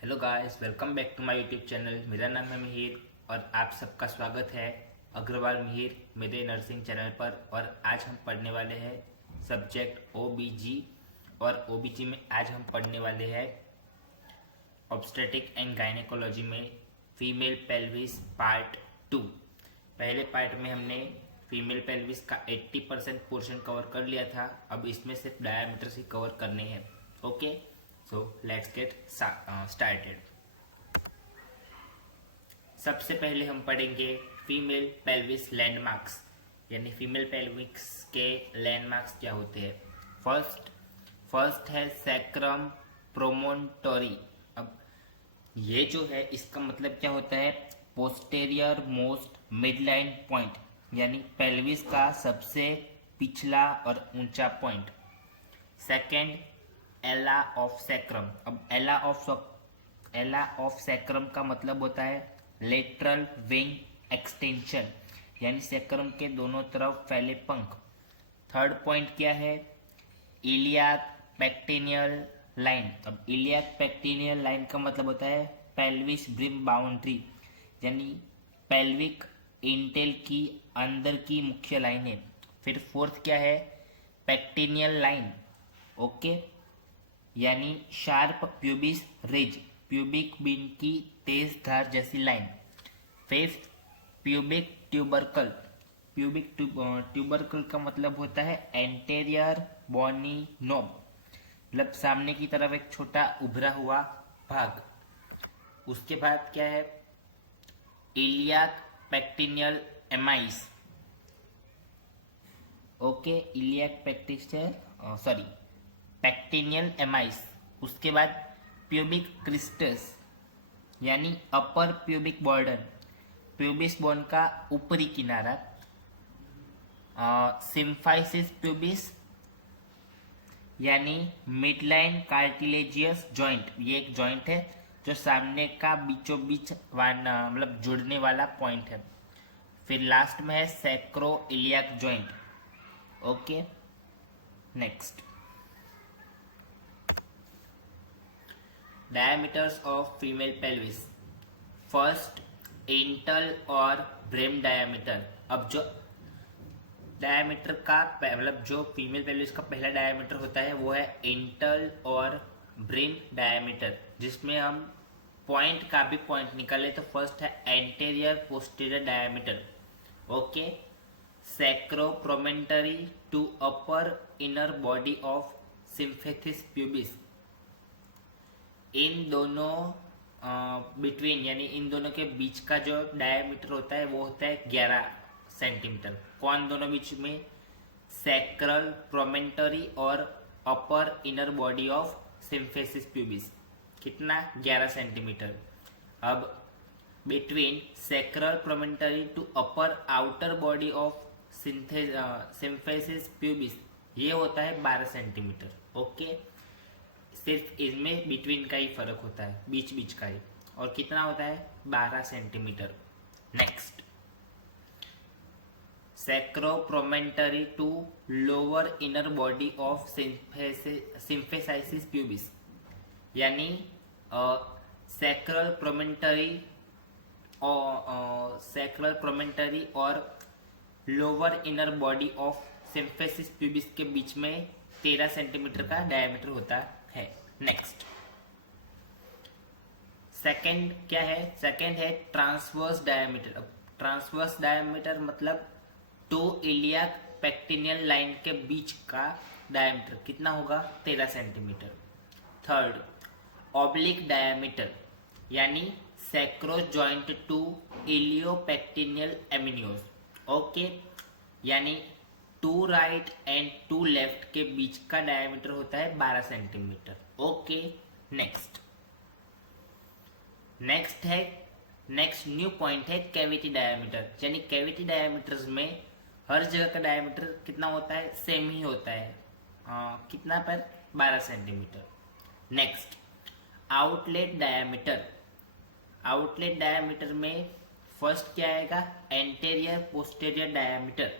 Hello guys, welcome back to my YouTube channel. मेरा नाम है मिहिर और आप सबका स्वागत है अग्रवाल मिहिर मेरे नर्सिंग चैनल पर। और आज हम पढ़ने वाले हैं सब्जेक्ट ओबीजी। और ओबीजी में आज हम पढ़ने वाले हैं ऑब्स्टेटिक एंड गायनेकोलॉजी में फीमेल पेल्विस पार्ट 2। पहले पार्ट में हमने फीमेल पेल्विस का 80% पोर्शन कवर कर लिया था। अब इसमें सिर्फ डायमीटर्स ही कवर करने हैं। Okay, so let's get started. सबसे पहले हम पढ़ेंगे फीमेल पेल्विस लैंडमार्क्स, यानी फीमेल पेल्विक्स के लैंडमार्क्स क्या होते हैं। फर्स्ट है सैक्रम प्रोमोन्टोरी। अब ये जो है इसका मतलब क्या होता है, पोस्टेरियर मोस्ट मिडलाइन पॉइंट, यानी पेल्विस का सबसे पिछला और ऊंचा पॉइंट। सेकंड, एला ऑफ सैक्रम। अब एला ऑफ सैक्रम का मतलब होता है लेटरल विंग एक्सटेंशन, यानी सैक्रम के दोनों तरफ फैले पंख। थर्ड पॉइंट क्या है, इलियाक पेक्टिनियल लाइन। अब इलियाक पेक्टिनियल लाइन का मतलब होता है पेल्विस ब्रिम बाउंड्री, यानी पेल्विक इंटेल की अंदर की मुख्य लाइन है। फिर फोर्थ क्या है, पेक्टिनियल लाइन। ओके, यानी शार्प प्यूबिस रिज, प्यूबिक बिन की तेज धार जैसी line. Fifth, pubic tubercle. Tubercle का मतलब होता है एंटेरियर बॉनी नोब, मतलब सामने की तरफ एक छोटा उभरा हुआ भाग। उसके बाद क्या है, इलियाक पेक्टिनियल एमाइस। ओके, इलियाक पेक्टिनियल एमाइस। उसके बाद प्यूबिक क्रिस्टस, यानी upper pubic border, pubis bone का ऊपरी किनारा। सिम्फाइसिस प्यूबिस, यानी मिडलाइन कार्टिलेजियस जॉइंट। ये एक जॉइंट है जो सामने का बीचों बीच मतलब जुड़ने वाला पॉइंट है। फिर लास्ट में है sacroiliac joint. Okay, next, diameters of female pelvis. First, इंटल और ब्रेम डायमीटर। अब जो डायमीटर का मतलब जो फीमेल पेल्विस का पहला डायमीटर होता है वो है इंटल और ब्रेम डायमीटर, जिसमें हम पॉइंट का भी पॉइंट निकाले तो फर्स्ट है anterior posterior diameter. Okay, sacro promontory to upper inner body of symphysis pubis. इन दोनों बिटवीन, यानी इन दोनों के बीच का जो डायमीटर होता है वो होता है 11 सेंटीमीटर। कौन दोनों बीच में, सैक्रल प्रोमेंटरी और upper inner body of symphysis pubis. कितना, 11 सेंटीमीटर। अब between sacral promontory to upper outer body of symphysis pubis, ये होता है 12 सेंटीमीटर। ओके, सिर्फ इसमें बिटवीन का ही फर्क होता है, बीच बीच का ही। और कितना होता है, 12 centimetre. Next, sacro promontory to lower inner body of symphysis pubis, यानी सैक्रल प्रोमेंटरी और lower inner of symphysis pubis के बीच में 13 सेंटीमीटर का डायमीटर होता है। नेक्स्ट, सेकंड क्या है, सेकंड है ट्रांसवर्स डायमीटर। अब ट्रांसवर्स डायमीटर मतलब टू इलियाक पेक्टिनियल लाइन के बीच का डायमीटर कितना होगा, 13 सेंटीमीटर। थर्ड, ऑब्लिक डायमीटर, यानी sacro joint to iliopectineal eminence. Okay, यानी to right and to left के बीच का डायमीटर होता है 12 centimetre. Okay, next next new point है कैविटी डायमीटर, यानी कैविटी डायमीटर्स में हर जगह का डायमीटर कितना होता है, सेम ही होता है। कितना पर, 12 centimetre. Next, outlet diameter. Outlet diameter में फर्स्ट क्या आएगा, एंटेरियर पोस्टेरियर डायमीटर।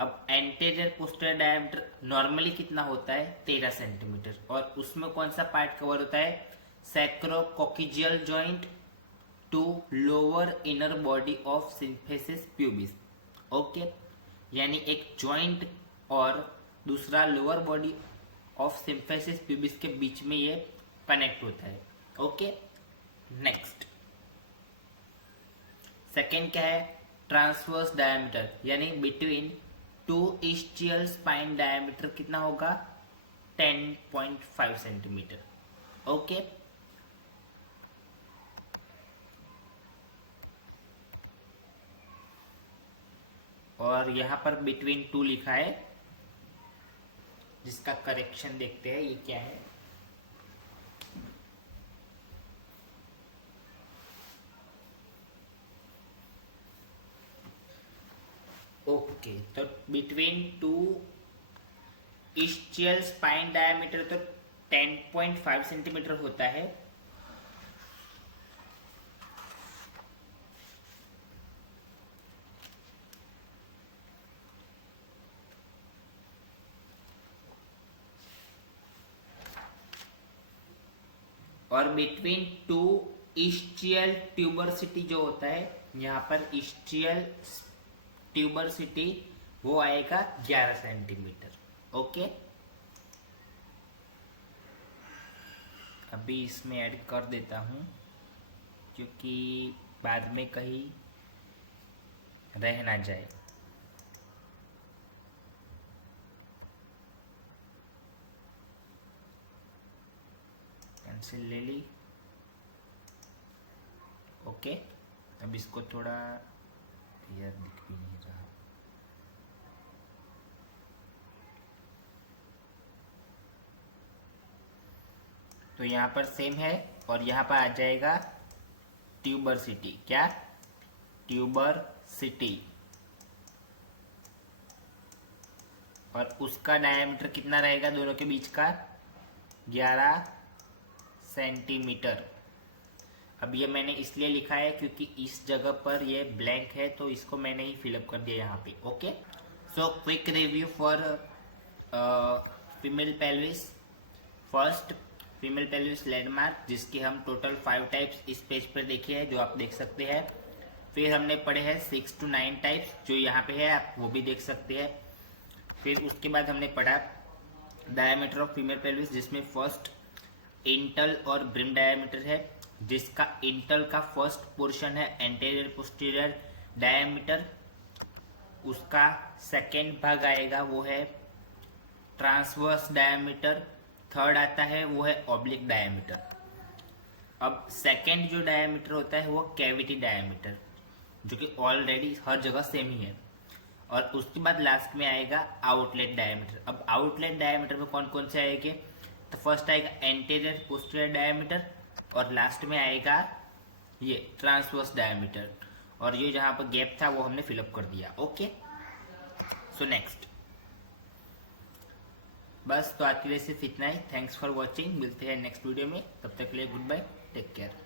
अब एंटेरियर पोस्टेरियर डायमीटर नॉर्मली कितना होता है, 13 सेंटीमीटर। और उसमें कौन सा पार्ट कवर होता है, sacrococcygeal joint to lower inner body of symphysis pubis. Okay, यानी एक जॉइंट और दूसरा lower body of symphysis pubis के बीच में ये कनेक्ट होता है. ओके, नेक्स्ट सेकेंड क्या है? ट्रांसवर्स डायमीटर, यानी between two ischial spine diameter कितना होगा? 10.5 सेंटीमीटर. ओके, और यहां पर बिटवीन टू लिखा है, जिसका करेक्शन देखते हैं ये क्या है. ओके, तो between two ischial spine diameter तो 10.5 सेंटीमीटर होता है. और बिटवीन टू इस्चियल ट्यूबरसिटी जो होता है, यहाँ पर इस्चियल ट्यूबरसिटी वो आएगा 11 सेंटीमीटर. ओके, अभी इसमें ऐड कर देता हूँ क्योंकि बाद में कहीं रह ना जाए. पेंसिल ले ली. ओके, अब इसको थोड़ा यार दिख भी नहीं रहा. तो यहाँ पर सेम है और यहाँ पर आ जाएगा ट्यूबरसिटी. क्या? ट्यूबरसिटी. और उसका डायमीटर कितना रहेगा दोनों के बीच का? 11 सेंटीमीटर. अब ये मैंने इसलिए लिखा है क्योंकि इस जगह पर ये ब्लैंक है, तो इसको मैंने ही फिलअप कर दिया यहाँ पे. Okay, so quick review for female pelvis. First, female pelvis landmark, जिसके हम टोटल 5 टाइप्स इस पेज पर देखे हैं, जो आप देख सकते हैं. फिर हमने पढ़े हैं 6 to 9 टाइप्स, जो यहाँ पे है, आप वो भी देख सकते हैं. फिर उसके बाद हमने पढ़ा डायमीटर ऑफ फीमेल पेल्विस, जिसमें फर्स्ट इंटल और ब्रिम डायमीटर है, जिसका इंटल का फर्स्ट पोर्शन है एंटीरियर पोस्टीरियर डायमीटर. उसका सेकेंड भाग आएगा वो है ट्रांसवर्स डायमीटर. थर्ड आता है वो है ऑब्लिक डायमीटर. अब सेकेंड जो डायमीटर होता है वो कैविटी डायमीटर, जो कि ऑलरेडी हर जगह सेम ही है. और उसके बाद लास्ट में आएगा आउटलेट डायमीटर. अब आउटलेट डायमीटर में कौन कौन से आएंगे? तो फर्स्ट आएगा एंटीरियर पोस्टीरियर डायमीटर और लास्ट में आएगा ये ट्रांसवर्स डायमीटर. और ये जहां पर गैप था वो हमने फिलअप कर दिया. ओके, सो नेक्स्ट, बस तो आज के लिए सिर्फ इतना ही. Thanks for watching. मिलते हैं नेक्स्ट वीडियो में. तब तक के लिए गुड बाय, टेक केयर.